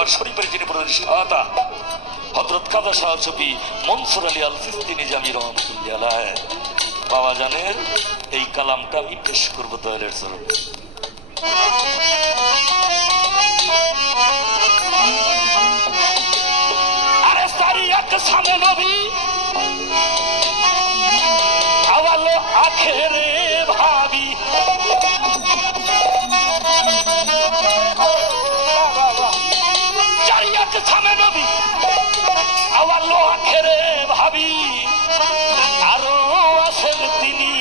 দরবার শরীফের যিনি প্রতিষ্ঠাতা হযরত কাজা শাহ সুফি মনসুর আলী আল সিস্তি নিজামী রহমাতুল্লাহ আলাইহ বাবা জানের এই কালামটা আমি পেশ করবো দয়ালের চরণে। আরে সারিয়াত সামনে নবী আওয়ালো আখেরে ভাবি সারিয়াত সামনে নবী আওয়ালো আখেরে ভাবি আরো আছেন তিনি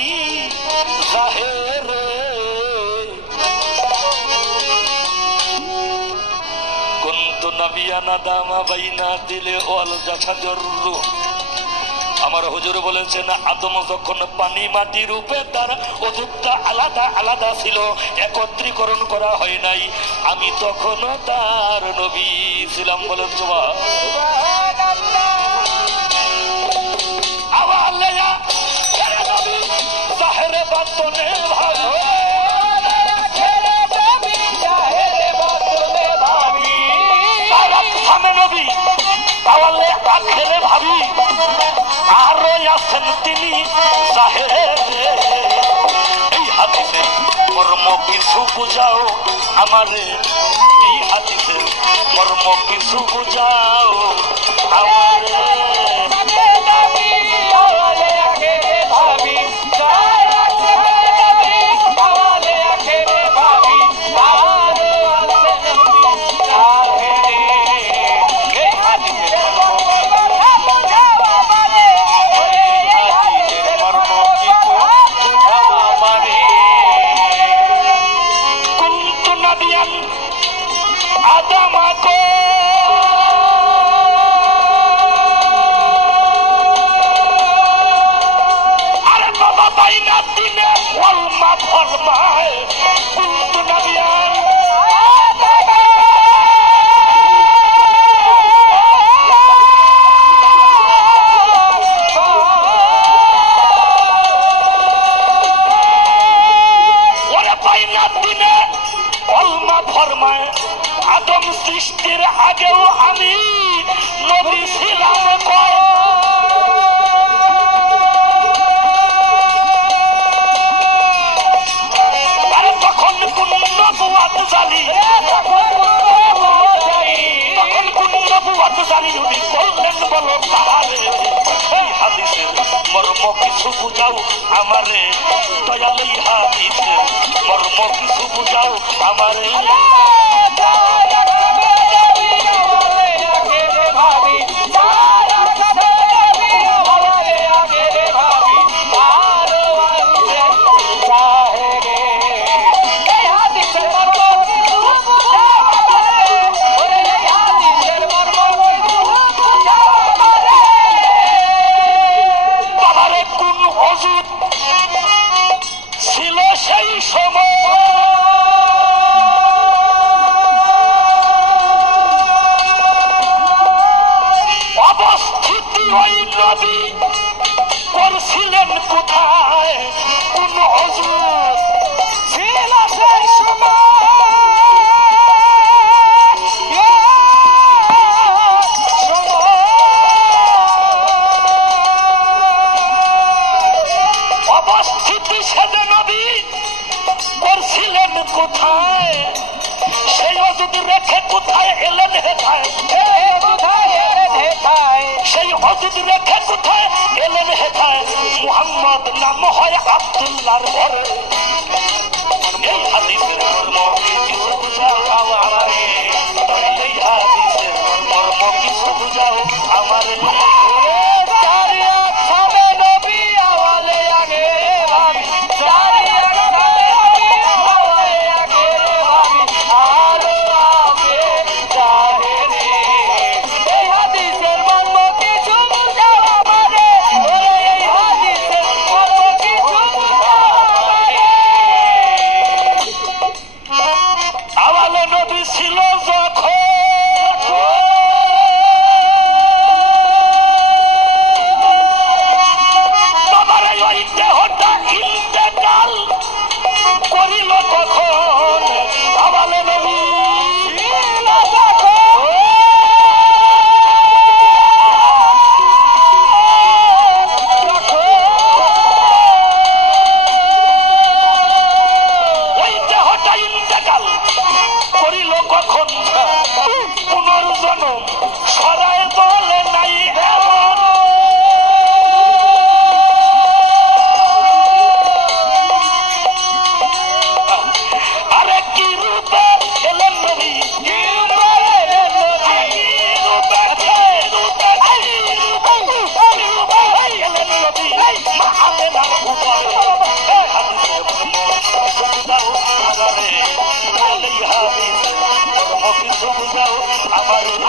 জাহেরে কুনতু নবিয়ানা দামা বাইনা দিলে ওয়াল জাসাজরু। আমার হুজুর বলেছেন আদম যখন পানি মাটি রূপে তার অযুক্তা আলাদা আলাদা ছিল, একত্রীকরণ করা হয় নাই, আমি তখনও তার নবী ছিলাম। বলেন সুবহানাল্লাহ। আওয়ালেয়া ছেড়ে নবী জাহেরে বাতনে ভালো ছেড়ে নবী জাহেরে বাতনে ভাবি সারাত সামনে নবী আওয়ালে আখেরে ভাবি আরো আছেন তিনি জাহেরে। এই হাদিসে মর্ম কিছু বুঝাও আমারে, এই হাদিসে মর্ম কিছু বুঝাও আমারে। আদম সৃষ্টির আগেও আমি নবী ছিলাম। তখন কোন নবুয়াত জানি, তখন কোন নবুয়াত জানি উনি বললেন বলো তাহারে। এই হাদিসের মর্ম কিছু বুঝাও আমারে দয়াল, এই হাদিসের মর্ম কিছু বুঝাও আমারে। ছিল সেই সময় অবস্থিতি ওই নবী করছিলেন কোথায়, কোন হুজুর ছিল সেই সময় অবস্থিতি সেদে নবী করছিলেন কোথায়, সেই হুজুর রেখে কোথায় এলেন হেথায়, সেই হুজুর রেখে কোথায় এলেন হেথায়। মুহাম্মদ নাম হয় আব্দুল্লাহর ঘরে। এই হাদিসের মর্ম কিছু বুঝাও আমারে, এই হাদিসের মর্ম কিছু বুঝাও আমারে। আল্লাহ